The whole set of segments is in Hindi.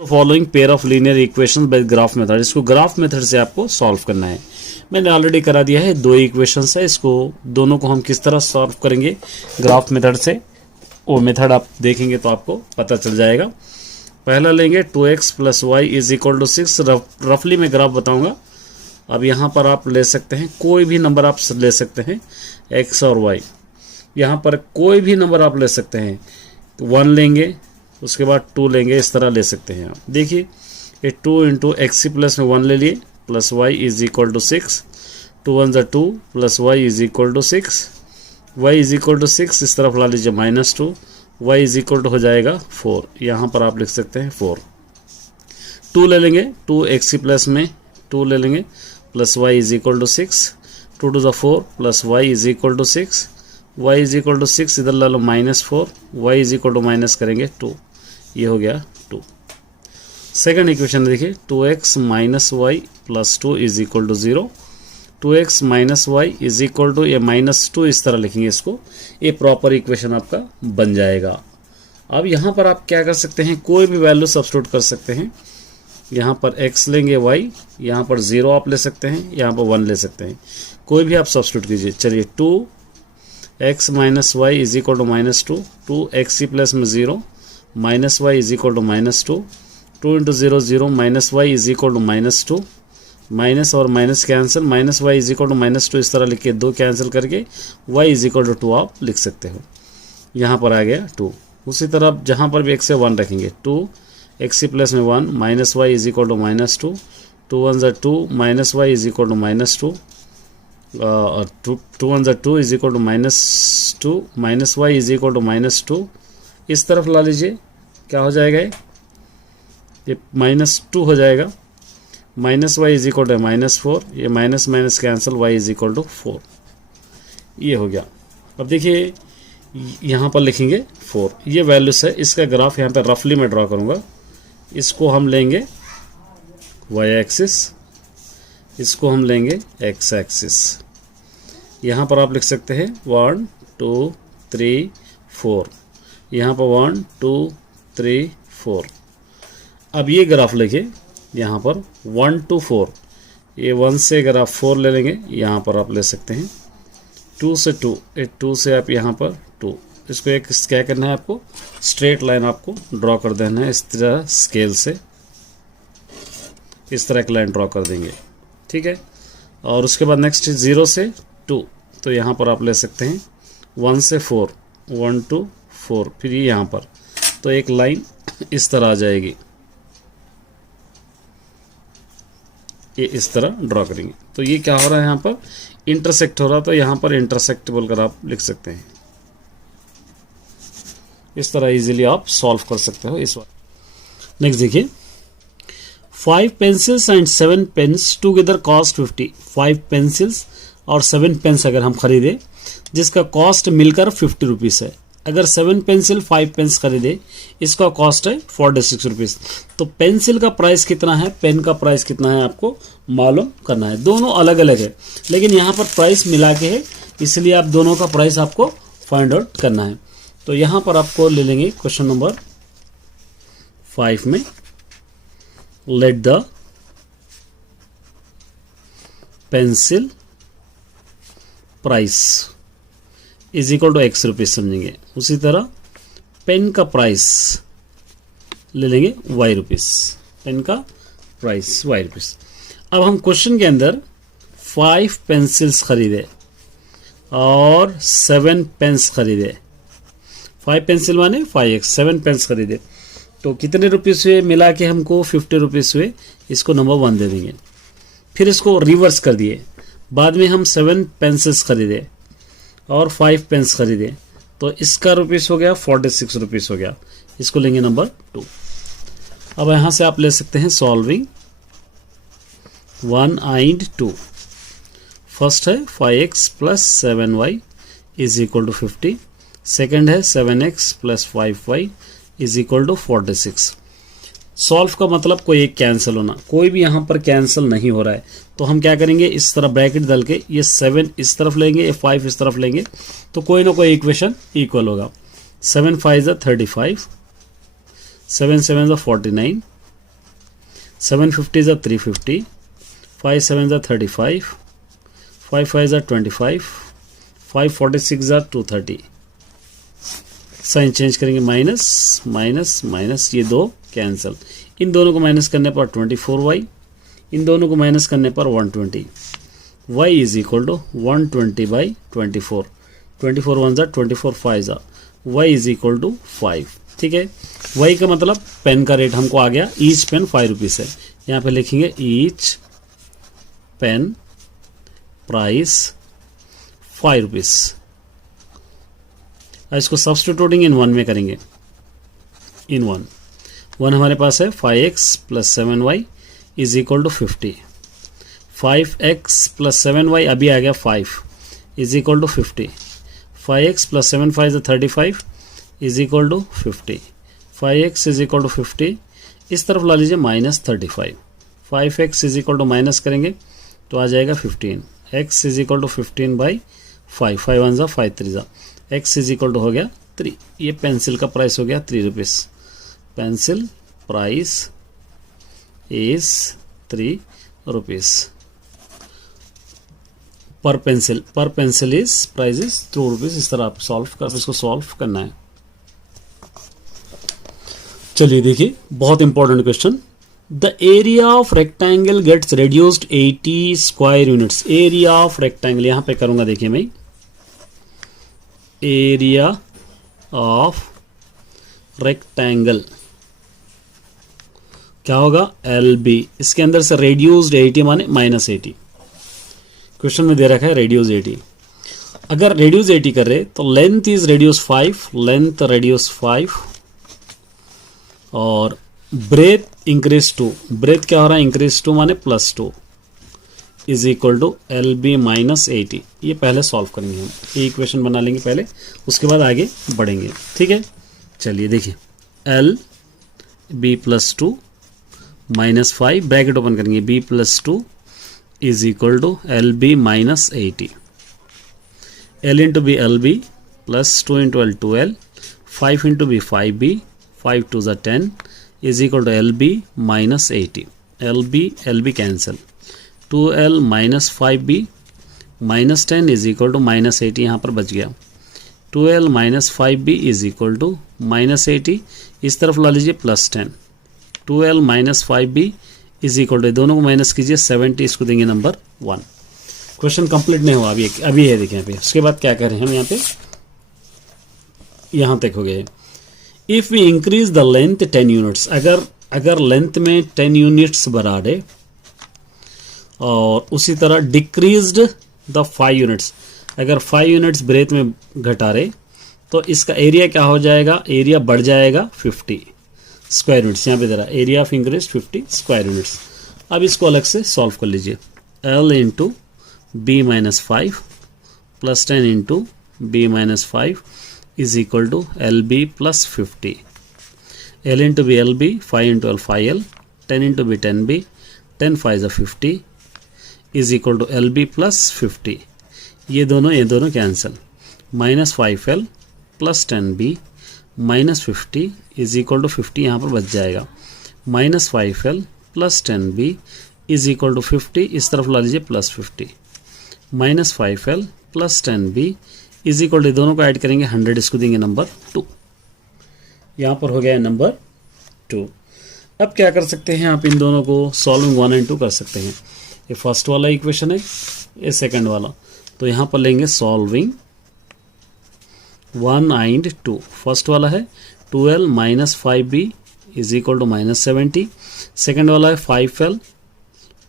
Following pair of linear equations bye graph method. इसको ग्राफ मेथड से आपको सॉल्व करना है। मैंने ऑलरेडी करा दिया है, दो इक्वेशंस है, इसको दोनों को हम किस तरह सॉल्व करेंगे ग्राफ मेथड से, वो मेथड आप देखेंगे तो आपको पता चल जाएगा। पहला लेंगे 2x plus y is equal to 6। रफली मैं ग्राफ बताऊंगा। अब यहाँ पर आप ले सकते हैं कोई भी नंबर, आप ले सकते हैं x और y। यहाँ पर कोई भी नंबर आप ले सकते हैं, 1 लेंगे, उसके बाद 2 लेंगे, इस तरह ले सकते हैं आप। देखिए ये 2 इंटू एक्स प्लस में 1 ले लिए plus y is equal to 6, 2 1 2 plus y is equal to 6, y is equal to 6 इस तरफ ला लीजिए -2, वाई इज इक्वल टू हो जाएगा 4। यहाँ पर आप लिख सकते हैं 4। 2 ले लेंगे, 2 एक्स प्लस में 2 ले लेंगे plus y is equal to 6, 2 टू द 4 plus y is equal to 6, y is equal to 6 इधर ला लो -4, y is equal to minus करेंगे 2, ये हो गया 2। सेकंड इक्वेशन देखिए 2x minus y plus 2 is equal to 0, 2x minus y is equal to ये -2 इस तरह लिखेंगे इसको, ये प्रॉपर इक्वेशन आपका बन जाएगा। अब यहाँ पर आप क्या कर सकते हैं, कोई भी वैल्यू सब्स्टिट्यूट कर सकते हैं। यहाँ पर x लेंगे y, यहाँ पर 0 आप ले सकते हैं, यहाँ पर 1 ले सकते हैं, कोई भी आप सब्स्टिट्यूट कीजिए। चलिए 2x minus y is equal to -2, 2x plus में 0 minus y is equal to -2, 2 into 0 0 minus y is equal to -2, minus और minus cancel, minus y is equal to -2 इस तरह लिख के 2 कैंसिल करके y इज इक्वल टू 2 आप लिख सकते हो। यहाँ पर आ गया 2। उसी तरह जहाँ पर भी x से 1 रखेंगे, 2x प्लस में 1 minus y is equal to -2, 2 1 2 minus y is equal to -2, 2 1 2 is equal to -2 minus y is equal to -2 इस तरफ ला लीजिए, क्या हो जाएगा ये -2 हो जाएगा, minus y is equal to -4, ये minus minus cancel, y is equal to 4, ये हो गया। अब देखिए यहाँ पर लिखेंगे 4, ये वैल्यूज है। इसका ग्राफ यहाँ पर रफली मैं ड्रॉ करूँगा। इसको हम लेंगे y एक्सिस, इसको हम लेंगे x एक्सिस। यहाँ पर आप लिख सकते हैं 1 2 3 4, यहाँ पर 1 2 3 4। अब ये ग्राफ लेके यहाँ पर 1 to 4, ये 1 से अगर आप 4 ले लेंगे, यहाँ पर आप ले सकते हैं 2 से 2, 2 से आप यहाँ पर 2। इसको एक क्या करना है, आपको स्ट्रेट लाइन आपको ड्रॉ कर देना है इस तरह स्केल से, इस तरह एक लाइन ड्रॉ कर देंगे, ठीक है। और उसके बाद नेक्स्ट 0 से 2, तो यहाँ पर आप ले सकते हैं 1 से 4, 1 to 4, फिर ये यहाँ पर, तो एक लाइन इस तरह आ जाएगी, ये इस तरह ड्रॉ करेंगे। तो ये क्या हो रहा है, यहाँ पर इंटरसेक्ट हो रहा, तो यहाँ पर इंटरसेक्ट बोलकर आप लिख सकते हैं। इस तरह इजीली आप सॉल्व कर सकते हो इस बार। नेक्स्ट देखिए 5 pencils and 7 pens together cost 50। 5 pencils और 7 पेन्स अगर हम खरीदे जिसका कॉस्ट मिलकर 50 रुपीज़ है। अगर 7 पेंसिल 5 पेन्स खरीदे इसका कॉस्ट है 46 रुपीज़। तो पेंसिल का प्राइस कितना है, पेन का प्राइस कितना है, आपको मालूम करना है। दोनों अलग अलग है लेकिन यहाँ पर प्राइस मिला के है, इसलिए आप दोनों का प्राइस आपको फाइंड आउट करना है। तो यहाँ पर आपको ले लेंगे क्वेश्चन नंबर 5 में, let the pencil price is equal to x rupees समझेंगे। उसी तरह पेन का प्राइस ले लेंगे y रुपीज़, पेन का प्राइस y रुपीज़। अब हम क्वेश्चन के अंदर 5 पेंसिल्स खरीदे और 7 पेन्स खरीदे। 5 पेंसिल माने 5x, 7 पेन्स खरीदे, तो कितने रुपीज़ हुए, मिला के हमको 50 रुपीज़ हुए। इसको नंबर 1 दे देंगे। फिर इसको रिवर्स कर दिए, बाद में हम 7 पेंसिल्स खरीदे और 5 पेन्स खरीदे, तो इसका रुपीज़ हो गया 46 रुपीज़ हो गया। इसको लेंगे नंबर 2। अब यहाँ से आप ले सकते हैं सॉल्विंग 1 and 2। फर्स्ट है 5x plus 7y is equal to 50, second है 7x plus 5y is equal to 46। Solve का मतलब कोई एक कैंसिल होना, कोई भी यहाँ पर कैंसिल नहीं हो रहा है, तो हम क्या करेंगे, इस तरह ब्रैकेट डाल के ये 7 इस तरफ लेंगे, ये 5 इस तरफ लेंगे, तो कोई ना कोई इक्वेशन इक्वल होगा। 7 5 35, 7 7 49, 750 is 350, 5 7 is 35, 5 5 is 25, 5 46 is 230. Sign change करेंगे, माइनस माइनस माइनस, ये दो कैंसिल, इन दोनों को माइनस करने पर 24y, इन दोनों को माइनस करने पर 120. y इज इक्वल टू 120/24, 24 1 जा 24 5 जा, y इज इक्वल टू 5. ठीक है, y का मतलब पेन का रेट हमको आ गया, ईच पेन 5 रुपीज़ है. यहाँ पे लिखेंगे ईच पेन प्राइस 5 रुपीज़. इसको सब्स्टिट्यूटिंग इन 1 में करेंगे. इन 1 हमारे पास है 5x plus 7y is equal to 50. 5x plus 7y अभी आ गया 5 is equal to 50. 5x plus 7 5 is 35 is equal to 50. 5x is equal to 50. इस तरफ ला लीजिए minus 35. 5x is equal to minus करेंगे तो आ जाएगा 15. x इज इक्वल टू 15/5, 5 1 जा 5 3 जा, x इज इक्वल टू हो गया 3. ये पेंसिल का प्राइस हो गया 3 rupees. Pencil price is 3 rupees पर पेंसिल. पर pencil is price is 2 rupees. इस तरह आप इसको सॉल्व करना है. चलिए देखिए, बहुत important question. The area of rectangle gets reduced 80 square units. Area of rectangle यहां पे करूंगा, देखिए मैं, एरिया ऑफ रेक्टेंगल क्या होगा, LB. इसके अंदर से रेड्यूस्ड 80 माने माइनस 80. क्वेश्चन में दे रखा है रेड्यूस 80. अगर रेड्यूस 80 कर रहे तो length is reduce 5, length reduce 5, और ब्रेथ इंक्रीज 2. ब्रेथ क्या हो रहा है, इंक्रीज 2 माने plus 2 is equal to LB minus 80. ये पहले सॉल्व करेंगे हम, ये इक्वेशन बना लेंगे पहले, उसके बाद आगे बढ़ेंगे. ठीक है, चलिए देखिए, LB plus 2 minus 5, bracket open करेंगे, B plus 2 is equal to LB minus 80. L into B LB plus 2 into L 2L, 5 into B 5B, 5 2 जा 10 is equal to LB minus 80. LB cancel, 2L minus 5B minus 10 is equal to minus 80. यहाँ पर बच गया 2L minus 5B is equal to minus 80. इस तरफ ला लीजिए plus 10. 2L minus 5B is equal to, दोनों को माइनस कीजिए 70, इसको देंगे नंबर 1. क्वेश्चन कंप्लीट नहीं हुआ, अभी है, देखिए यहाँ पे. उसके बाद क्या करें हम, यहाँ पे यहाँ तक हो गए. If we increase the length 10 units, अगर लेंथ में 10 यूनिट्स बढ़ा दे और उसी तरह डिक्रीज्ड द 5 यूनिट्स, अगर 5 यूनिट्स ब्रेथ में घटा रहे तो इसका एरिया क्या हो जाएगा, एरिया बढ़ जाएगा 50 स्क्वायर यूनिट्स. यहाँ पे दे रहा है area of increase 50 square units. अब इसको अलग से सॉल्व कर लीजिए. L into B minus 5 plus 10 into B minus 5 is equal to LB plus 50. L into B LB, 5 into L 5L, 10 into B 10B, 10 5 is 50 is equal to LB plus 50. ये दोनों cancel, minus 5L plus 10B minus 50 is equal to 50. यहाँ पर बच जाएगा minus 5L plus 10B is equal to 50. इस तरफ ला लीजिए plus 50. Minus 5L plus 10B is equal to, दोनों को ऐड करेंगे 100, इसको देंगे नंबर 2. यहाँ पर हो गया नंबर 2. अब क्या कर सकते हैं आप, इन दोनों को सॉल्विंग 1 एंड 2 कर सकते हैं. ये फर्स्ट वाला इक्वेशन है, ये सेकंड वाला, तो यहाँ पर लेंगे सॉल्विंग 1 एंड 2. फर्स्ट वाला है 2L minus 5B is equal to minus 70. Second वाला है 5L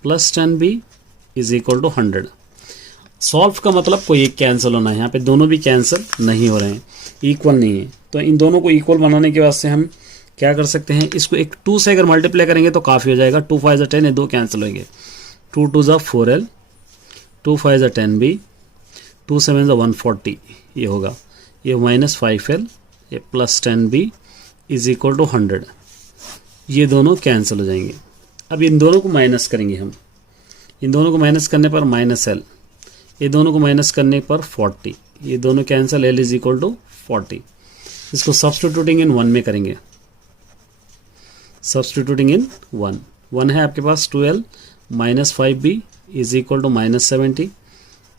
plus 10B is equal to 100. Solve का मतलब कोई एक कैंसिल होना है, यहाँ पे दोनों भी कैंसिल नहीं हो रहे हैं, इक्वल नहीं है. तो इन दोनों को इक्वल बनाने के वास्ते हम क्या कर सकते हैं, इसको एक 2 से अगर मल्टीप्लाई करेंगे तो काफ़ी हो जाएगा. 2 5 10, ये 2 कैंसिल होंगे. 2 2 जा 4L, 2 5 जा 10B, 2 7 जा 140 ये होगा. ये माइनस 5L, ये plus 10B is equal to 100. ये दोनों कैंसिल हो जाएंगे. अब इन दोनों को माइनस करेंगे हम. इन दोनों को माइनस करने पर माइनस L, ये दोनों को माइनस करने पर 40. ये दोनों cancel, L is equal to 40. इसको सब्स्टिट्यूटिंग इन 1 में करेंगे. सब्स्टिट्यूटिंग इन 1, 1 है आपके पास 2l minus 5b is equal to minus 70,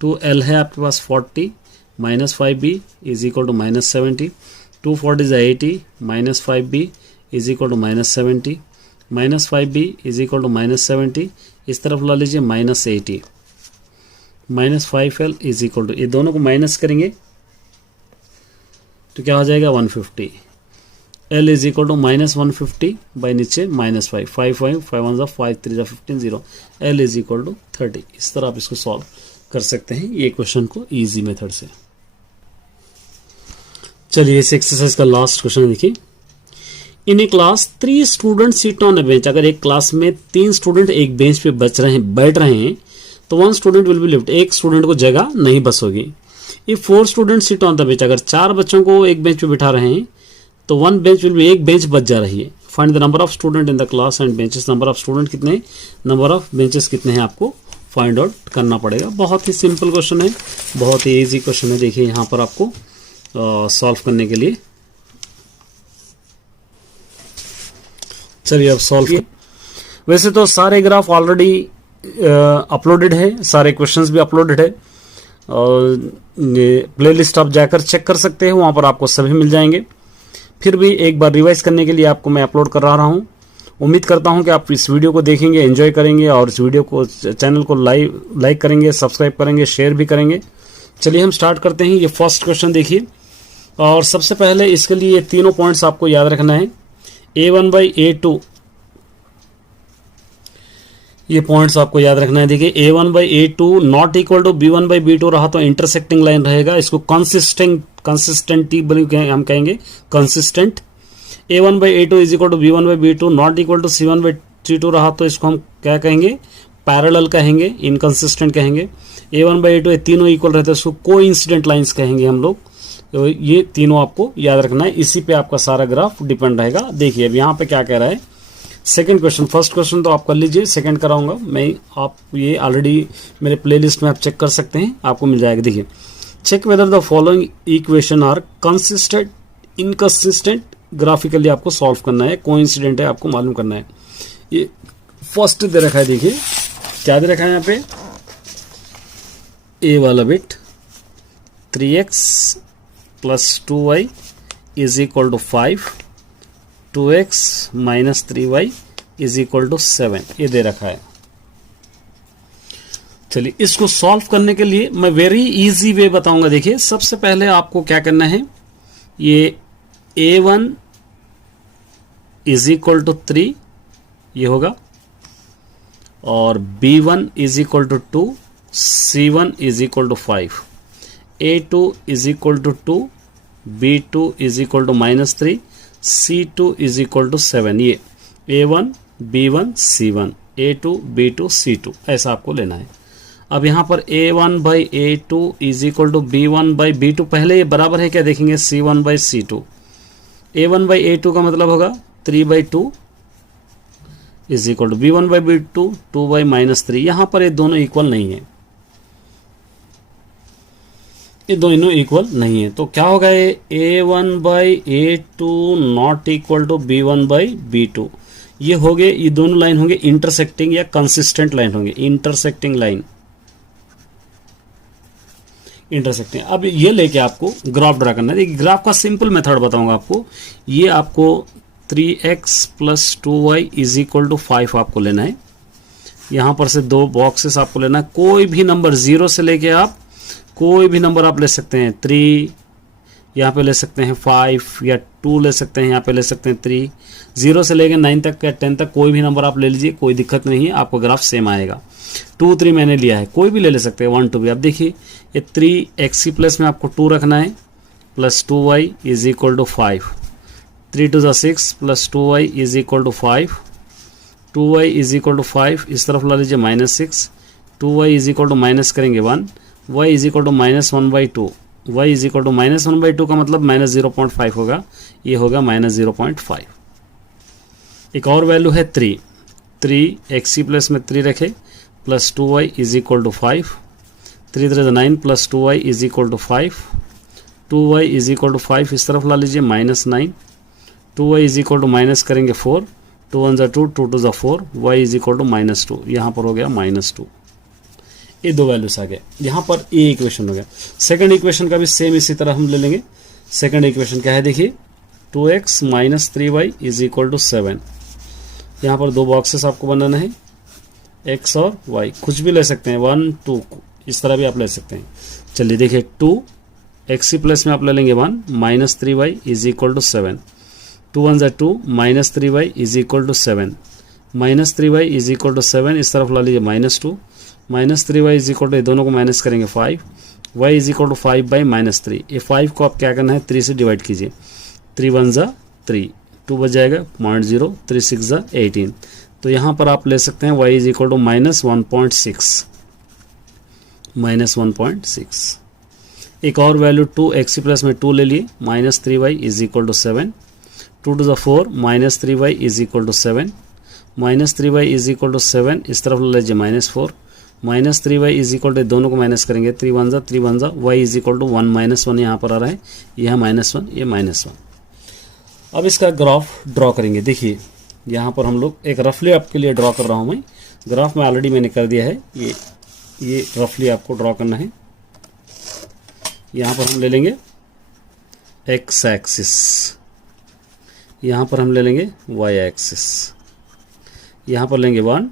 2l है आपके पास 40 minus 5b is equal to minus 70, 2 40 80 minus 5b is equal to minus 70, minus 5b is equal to minus 70, इस तरफ ला लीजिए minus 80, minus 5l is equal to, ये दोनों को माइनस करेंगे तो क्या हो जाएगा 150, l is equal to minus 150 by नीचे minus 5, 5 5 5 1 5 3 15 0, l is equal to 30। इस तरह आप इसको सॉल्व कर सकते हैं ये क्वेश्चन को इजी मेथड से। चलिए इस एक्सरसाइज का लास्ट क्वेश्चन देखिए। In a class 3 student sit on a bench, अगर एक क्लास में 3 स्टूडेंट एक बेंच पे बैठ रहे हैं तो 1 स्टूडेंट विल बी लेफ्ट, एक स्टूडेंट को जगह नहीं बस होगी। If 4 student sit on the bench, अगर 4 बच्चों को एक बेंच पे बिठा रहे हैं तो 1 बेंच विल बी, एक बेंच बच जा रही है। Find the number of student in the class and benches, number of student कितने हैं, नंबर ऑफ बेंचेस कितने हैं आपको फाइंड आउट करना पड़ेगा। बहुत ही सिंपल क्वेश्चन है, बहुत ही इजी क्वेश्चन है। देखिए यहाँ पर आपको सॉल्व करने के लिए, चलिए अब सॉल्व। वैसे तो सारे ग्राफ ऑलरेडी अपलोडेड है, सारे क्वेश्चंस भी अपलोडेड है, और प्लेलिस्ट आप जाकर चेक कर सकते हैं, वहां पर आपको सभी मिल जाएंगे। फिर भी एक बार रिवाइज करने के लिए आपको मैं अपलोड कर रहा हूं। उम्मीद करता हूं कि आप इस वीडियो को देखेंगे, एंजॉय करेंगे और इस वीडियो को, चैनल को लाइक करेंगे, सब्सक्राइब करेंगे, शेयर भी करेंगे। चलिए हम स्टार्ट करते हैं। ये फर्स्ट क्वेश्चन देखिए, और सबसे पहले इसके लिए ये तीनों पॉइंट्स आपको याद रखना है। a1/a2, ये पॉइंट्स आपको याद रखना है। देखिए a1/a2 not equal to b1/b2 रहा तो इंटरसेक्टिंग लाइन रहेगा, इसको कंसिस्टेंटी हम कहेंगे, consistent. a1/a2 is equal to b1/b2 not equal to c1/c2 रहा तो इसको हम क्या कहेंगे, पैरेलल कहेंगे, इनकंसिस्टेंट कहेंगे। a1/a2 ये तीनों इक्वल रहते हैं, इसको कोइंसिडेंट लाइंस कहेंगे हम लोग। तो ये तीनों आपको याद रखना है, इसी पे आपका सारा ग्राफ डिपेंड रहेगा। देखिए अब यहाँ पे क्या कह रहा है, सेकंड क्वेश्चन, फर्स्ट क्वेश्चन तो आप कर लीजिए, सेकंड कराऊंगा मैं। आप ये ऑलरेडी मेरे प्लेलिस्ट में आप चेक कर सकते हैं, आपको मिल जाएगा। देखिए check whether the following equation are consistent, inconsistent, graphically आपको सॉल्व करना है, कोइंसिडेंट है आपको मालूम करना है। ये फर्स्ट दे रखा है, देखिए क्या दे रखा है यहाँ पे, ए वाला bit 3x plus 2y is equal to 5, 2x minus 3y is equal to 7, ये दे रखा है। चलिए इसको सॉल्व करने के लिए मैं वेरी इजी वे बताऊंगा। देखिए सबसे पहले आपको क्या करना है, ये a1 इज इक्वल टू 3 ये होगा, और b1 is equal to 2, c1 is equal to 5, a2 is equal to 2, b2 is equal to minus 3, c2 is equal to 7। ये a1 b1 c1, a2 b2 c2 ऐसा आपको लेना है। अब यहाँ पर a1/a2 is equal to b1/b2, पहले ये बराबर है क्या देखेंगे, c1/c2। a1/a2 का मतलब होगा 3/2 इज इक्वल टू b1/b2 2/-3। यहाँ पर ये दोनों इक्वल नहीं है, ये दोनों इक्वल नहीं है, तो क्या होगा, ये a1/a2 not equal to b1/b2। ये हो गए, ये दोनों लाइन होंगे इंटरसेक्टिंग या कंसिस्टेंट लाइन होंगे, इंटरसेक्टिंग लाइन, इंटरसेक्टिंग। अब ये लेके आपको ग्राफ ड्रा करना है। ग्राफ का सिंपल मेथड बताऊंगा आपको। ये आपको 3x plus 2y is equal to 5 आपको लेना है। यहां पर से 2 बॉक्सेस आपको लेना है, कोई भी नंबर 0 से लेके आप कोई भी नंबर आप ले सकते हैं, 3 यहाँ पे ले सकते हैं, 5 या 2 ले सकते हैं, यहाँ पे ले सकते हैं 3, 0 से लेकर 9 तक या 10 तक कोई भी नंबर आप ले लीजिए, कोई दिक्कत नहीं है, आपको ग्राफ सेम आएगा। 2 3 मैंने लिया है, कोई भी ले सकते हैं, 1 2 भी। अब देखिए ये 3x प्लस में आपको 2 रखना है, plus 2y is equal to 5, 3 2 6 plus 2y is equal to 5, 2y is equal to 5, इस तरफ ला लीजिए -6, 2y is equal to minus करेंगे 1, y is equal to -1/2, y is equal to -1/2 का मतलब -0.5 होगा, ये होगा -0.5। एक और वैल्यू है 3x प्लस में 3 रखे, plus 2y is equal to 5, 3 3 9 plus 2y is equal to 5, 2y is equal to 5, इस तरफ ला लीजिए -9, 2y is equal to minus करेंगे 4, 2 1 2, 2 2 4, y इज इक्वल टू -2, यहाँ पर हो गया -2। ये दो वैल्यूज आ गए, यहाँ पर ये इक्वेशन हो गया। सेकंड इक्वेशन का भी सेम इसी तरह हम ले लेंगे। सेकंड इक्वेशन क्या है देखिए, 2x - 3y is equal to 7। यहाँ पर दो बॉक्सेस आपको बनाना है, x और y, कुछ भी ले सकते हैं, 1 2 इस तरह भी आप ले सकते हैं। चलिए देखिए, 2 x प्लस में आप ले लेंगे 1 -3y is equal to 7। 2 1 2, -3y is equal to 7, -3y is equal to 7, इस तरफ ला लीजिए -2, -3y इज इक्वल टू, दोनों को माइनस करेंगे 5, y इज इक्वल टू 5/-3। ये 5 को आप क्या करना है, 3 से डिवाइड कीजिए, 3 1 3, 2 बच जाएगा 0.0, 3 6 18। तो यहाँ पर आप ले सकते हैं y इज इक्वल टू -1.6, -1.6। एक और वैल्यू 2x प्लस में 2 ले लिए, -3y is equal to 7, 2 2 4, -3y is equal to 7, -3y is equal to 7, इस तरफ ले लीजिए -4, -3y इज इक्वल टू, दोनों को माइनस करेंगे, 3 1 y इज इक्वल टू 1 -1 यहाँ पर आ रहा है, यह -1, ये -1। अब इसका ग्राफ ड्रॉ करेंगे। देखिए यहाँ पर हम लोग एक रफली आपके लिए ड्रॉ कर रहा हूँ मैं, ग्राफ में ऑलरेडी मैंने कर दिया है, ये रफली आपको ड्रॉ करना है। यहाँ पर हम ले लेंगे x एक्सिस, यहाँ पर हम ले लेंगे y एक्सिस, यहाँ पर लेंगे 1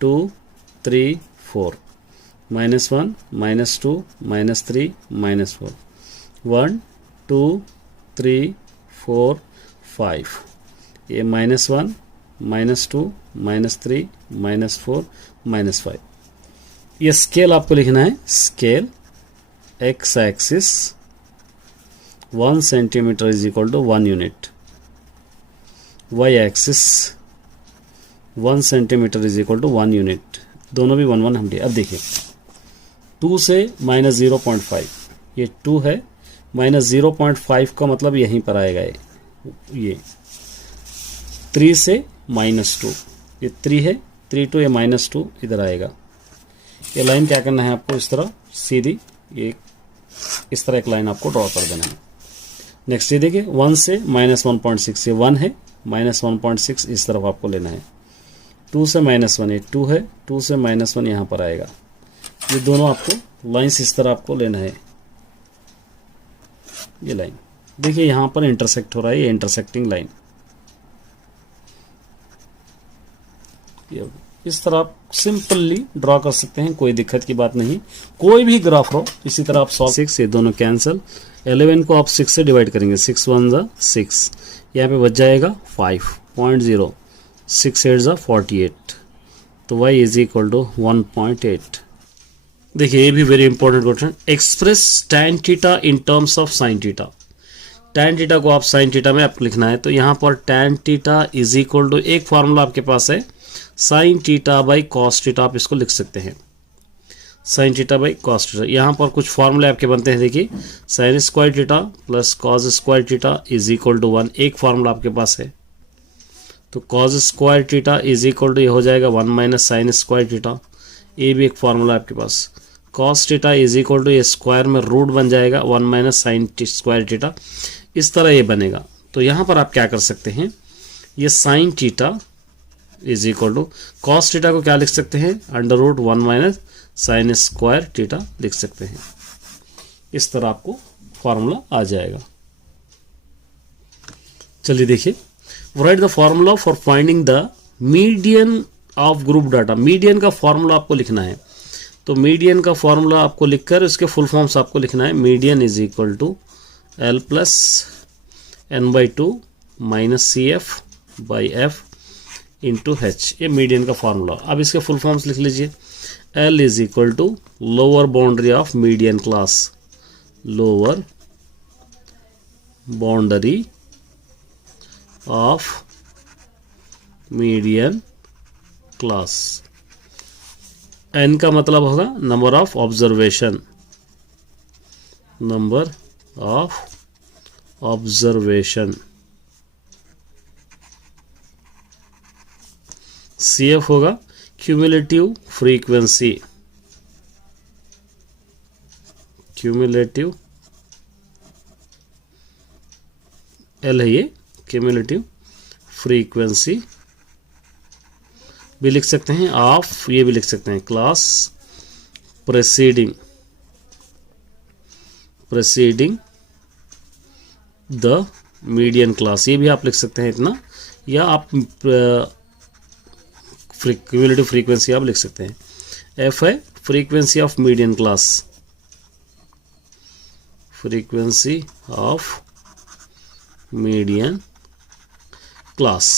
2 3 4, -1 -2 -3 -4, 1 2 3 4 5, ये -1 -2 -3 -4 -5। ये स्केल आपको लिखना है, scale x axis 1 centimetre is equal to 1 unit, y axis 1 centimetre is equal to 1 unit, दोनों भी 1 1 हम दिए। अब देखिए 2 से -0.5, ये 2 है, -0.5 का मतलब यहीं पर आएगा, ये 3 से -2, ये 3 है, 3 2, ये -2 इधर आएगा। ये लाइन क्या करना है आपको, इस तरह सीधी, ये इस तरह एक लाइन आपको ड्रॉ कर देना है। नेक्स्ट ये देखिए 1 से -1.6, ये 1 है, -1.6 इस तरफ आपको लेना है। 2 से -1, ये 2 है, 2 से -1 यहाँ पर आएगा। ये दोनों आपको लाइन्स इस तरह आपको लेना है। ये लाइन देखिए यहाँ पर इंटरसेक्ट हो रहा है, ये इंटरसेक्टिंग लाइन, इस तरह आप सिंपली ड्रॉ कर सकते हैं, कोई दिक्कत की बात नहीं। कोई भी ग्राफ हो इसी तरह आप सॉल्व। 6, ये दोनों कैंसिल, 11 को आप 6 से डिवाइड करेंगे, 6 1 6, यहाँ पे बच जाएगा 5.0, 6 8 48, तो y इज इक्वल टू 1.8। देखिए ये भी very important question, express tan theta in terms of sin theta. tan theta को आप sin थीटा में आपको लिखना है, तो यहाँ पर tan theta is equal to, एक फॉर्मूला आपके पास है sin theta by cos theta, आप इसको लिख सकते हैं, sin theta by cos theta. यहाँ पर कुछ फॉर्मूले आपके बनते हैं, देखिए sin square theta plus cos square theta is equal to 1, एक फॉर्मूला आपके पास है, तो cos square theta is equal to ये हो जाएगा 1 माइनस sin स्क्वायर थीटा, ये भी एक फॉर्मूला आपके पास। cos theta is equal to ये स्क्वायर में रूट बन जाएगा 1 माइनस sin स्क्वायर थीटा, इस तरह ये बनेगा। तो यहाँ पर आप क्या कर सकते हैं, ये sin theta is equal to cos theta को क्या लिख सकते हैं, √1 माइनस sin स्क्वायर थीटा लिख सकते हैं। इस तरह आपको फॉर्मूला आ जाएगा। चलिए देखिए, right the formula for finding the median of group data. Median का फॉर्मूला आपको लिखना है, तो मीडियन का फॉर्मूला आपको लिखकर इसके फुल फॉर्म्स आपको लिखना है। Median is equal to L plus n/2 minus CF/F into H, ये मीडियन का फॉर्मूला। अब इसके फुल फॉर्म्स लिख लीजिए। L इज इक्वल टू lower boundary of median class, lower boundary of median class. n का मतलब होगा number of observation, number of observation. CF होगा क्यूमुलेटिव फ्रीक्वेंसी, क्यूमुलेटिव, L है ये क्यूमुलेटिव फ्रीक्वेंसी भी लिख सकते हैं, ऑफ ये भी लिख सकते हैं, क्लास प्रेसीडिंग द मीडियन क्लास, ये भी आप लिख सकते हैं इतना, या आप क्यूमुलेटिव फ्रीक्वेंसी आप लिख सकते हैं। एफ है frequency of median class, frequency of median class.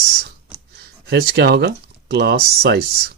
H क्या होगा, क्लास साइज।